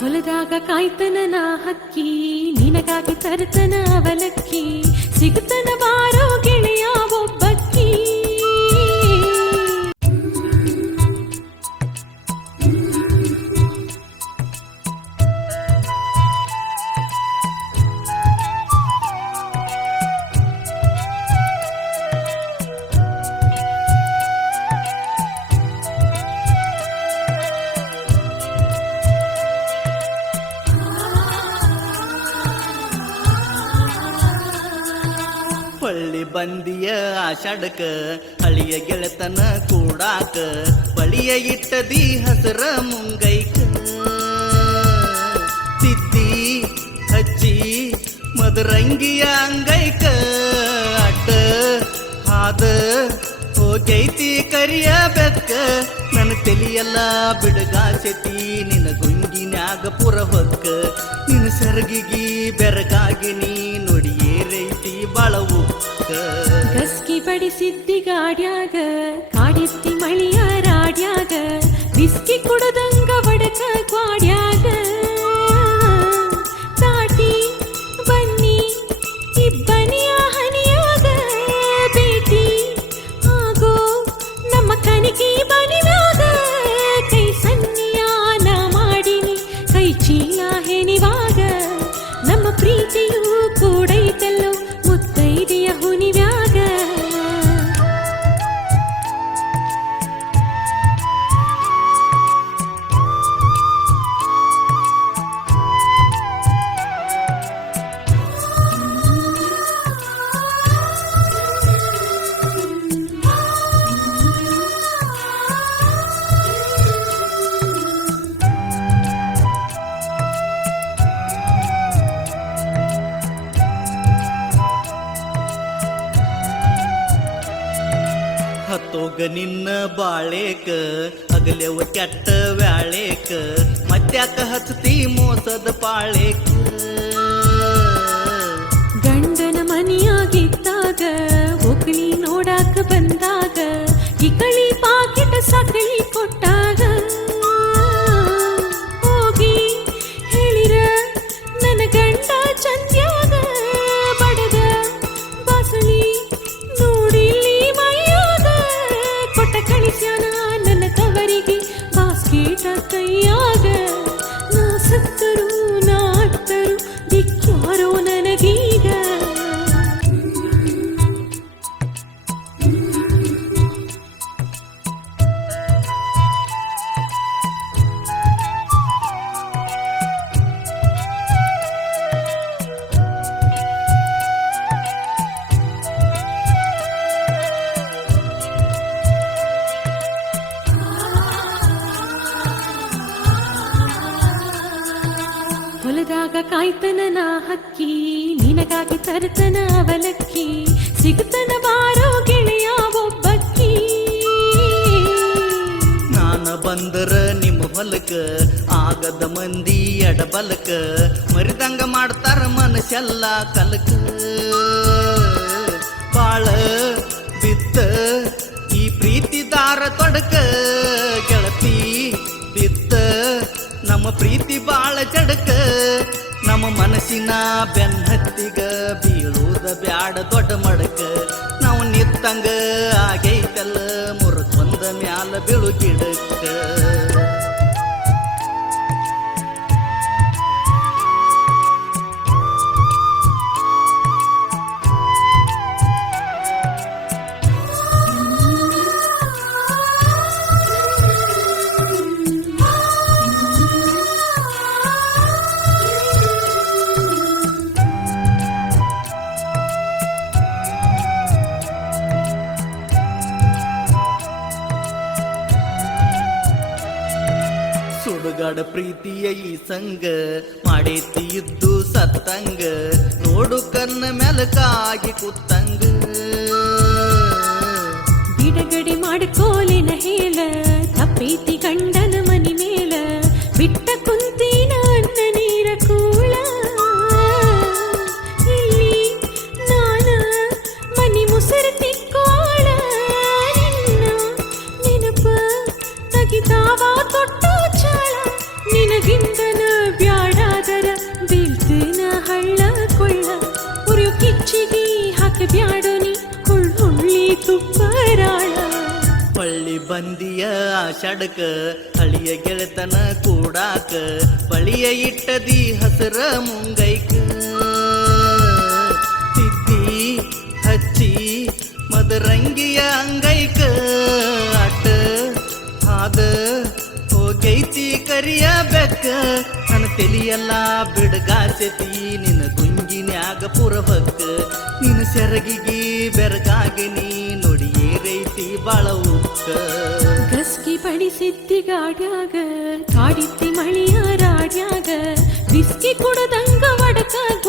ಹೊಲದಾಗ ಕಾಯ್ತನ ನಾ ಹಕ್ಕಿ, ನಿನಗಾಗಿ ತರ್ತನ ಅವಲಕ್ಕಿ, ಸಿಗ್ತನ ಬಾರೋ ಗೆಳೆಯ ಒಬ್ಬಕ್ಕಿ. ಹೊಳ್ಳಿ ಬಂದಿಯ ಆಷಾಢಕ ಹಳಿಯ ಗೆಳೆತನ ಕೂಡಾಕ, ಬಳಿಯ ಇಟ್ಟದಿ ಹಸರ ಮುಂಗೈಕ, ತಿದ್ದಿ ಹಚ್ಚಿ ಮದರಂಗಿಯ ಅಂಗೈಕ, ಅಡ್ಡ ಹಾದ ಹೋಗೈತಿ ಕರಿಯ ಬೆಕ್ಕ, ನನ್ನ ತೆಲಿಯೆಲ್ಲ ಬಿಡಗಾಸೆತಿ ನಿನ್ನ ಗುಂಗಿನ್ಯಾಗ ಪುರ ಹೊಕ್ಕ, ನಿನ್ನ ಸರಗಿಗಿ ಬೆರಗಾಗಿ ನೀ ನೋಡಿ ಏರೈತಿ ಬಾಳವು ಗಸ್ಕಿ ಬಡಿಸಿದ್ದಿ ಗಾಡ್ಯಾಗ, ಕಾಡಿತ್ತಿ ಮಳಿಯ ರಾಡ್ಯಾಗ, ಬಿಸ್ಕಿ ಕುಡದಂಗ ಬಡಕ ಗ್ವಾಡ್ಯಾಗ, ತಾಟಿ ಬನ್ನಿ ಇಬ್ಬನಿಯ ಹನಿಯಾಗ, ಭೇಟಿ ಆಗೋ ನಮ್ಮ ಕನಕಿ ಬನಿವಾಗ, ಕೈ ಸನ್ನಿಯಾನ ಮಾಡಿನಿ ಕೈ ಚೀಲ ಹೆಣಿವಾಗ, ನಮ್ಮ ಪ್ರೀತಿಯೂ ಕೂಡೈತಲ್ಲೋ ಮುತ್ತೈದೆಯ ಹುನಿವ್ಯಾಗ. ಹತ್ತೋಗ ನಿನ್ನ ಬಾಳೇಕ ಅಗಲೆವ ಕೆಟ್ಟ ವ್ಯಾಳೇಕ, ಮತ್ತ್ಯಾಕ ಹಚ್ಚತಿ ಮೋಸದ ಪಾಳೇಕ. ಗಂಡನ ಮನಿಯಾಗಿದ್ದಾಗ ಒಕ್ಕಳಿ ನೋಡಾಕ ಬಂದಾಗ, ಇಕಳಿ ಪಾಕಿಟ ಸಕಳಿ ಕೊಟ್ಟಾಗ, ಹೋಗಿ ಹೇಳಿರ ನನ್ನ ಗಂಡ ಚಂದ್ಯಾಗ, ಬಡದ ಬಾಸಳಿ ನೋಡಿಲಿ ಮೈಯಾಗ, ಕೊಟ್ಟ ಕಳಿಸ್ಯಾನ ನನ್ನ ತವರಿಗೆ ಬಾಸ್ಕೇಟ ಕೈಯಾಗ, ನಾ ಸತ್ತರು ನಾ ಅತ್ತರು ದಿಕ್ಕ್ಯಾರೋ ನನಗೀಗ. ಹೊಲದಾಗ ಕಾಯ್ತನ ನಾ ಹಕ್ಕಿ, ನಿನಗಾಗಿ ತರ್ತನ ಅವಲಕ್ಕಿ, ಸಿಗ್ತನ ಬಾರೋ ಗೆಳೆಯ ಒಬ್ಬಕ್ಕಿ. ನಾನ ಬಂದರ ನಿಮ್ಮ ಹೊಲಕ ಆಗದ ಮಂದಿ ಎಡಬಲಕ, ಮರಿದಂಗ ಮಾಡ್ತಾರ ಮನಸ್ಸೆಲ್ಲ ಕಲಕ, ಬಾಳ ಬಿತ್ತ ಈ ಪ್ರೀತಿ ದಾರ ತೊಡಕ, ಗೆಳತಿ ಬಿತ್ತ ನಮ್ಮ ಪ್ರೀತಿ ಬಾಳ ಚಡಕ, ನಮ್ಮ ಮನಸ್ಸಿನ ಬೆನ್ನತ್ತಿಗ ಬೀಳುವುದ ಬ್ಯಾಡ ದೊಡ್ಡ ಮಡಕ, ನಾವು ನಿತ್ತಂಗ ಆಗೈತಲ್ಲ ಮುರುಕೊಂದ ಮ್ಯಾಲ ಬೀಳು ಗಿಡಕ್ಕ. ಸುಡುಗಾಡ ಪ್ರೀತಿಯ ಈ ಸಂಗ ಮಾಡೇತಿ ಇದ್ದು ಸತ್ತಂಗ, ನೋಡು ಕನ್ನ ಮೆಲಕಾಗಿ ಕೂತಂಗ, ಬಿಡಗಡೆ ಮಾಡ್ಕೋಲಿನ ಹೇಳ ತಪ್ಪೈತಿ ಗಂಡನ ಮನಿ ಮೇಲ, ಬಿಟ್ಟ ಕುಂತೀನ ಅನ್ನ ನೀರ ಕೂಳ, ಇಲ್ಲಿ ನಾನ ಮನಿ ಮುಸರು ತಿಕ್ಕೋಳ, ನಿನ್ನ ನೆನಪ ತಗಿತಾವ ತೊಟ್ಟ ಚಾಳ, ನಿನಗಿಂದನ ಶಡಕ ಹಳಿಯ ಗೆಳೆತನ ಕೂಡಾಕ ಬಳಿಯ ಇಟ್ಟದಿ ಹಸರ ಮುಂಗೈಕ ತಿದ್ದಿ ಹಚ್ಚಿ ಮದರಂಗಿಯ ಅಂಗೈಕ ಅಡ್ಡ ಹಾದ ಹೋಗೈತಿ ಕರಿಯ ಬೆಕ್ಕ ನನ್ನ ತೆಲಿಯಲ್ಲ ಬಿಡಗಾಸತಿ ನಿನ್ನ ಗುಂಗಿನ್ಯಾಗ ಪುರವಕ್ಕ ನಿನ್ನ ಸೆರಗಿಗಿ ಬೆರಗಾಗಿ ನೀ ನೋಡಿ ಏರೈತಿ ಬಾಳ ಉಕ್ಕ ಗಸ್ಕಿ ಬಡಿಸಿದ್ದಿ ಗಾಡ್ಯಾಗ ಕಾಡಿದ್ದಿ ಮಳಿಯ ರಾಡ್ಯಾಗ ಬಿಸ್ಕಿ ಕುಡದಂಗ ಒಡಕಾಗ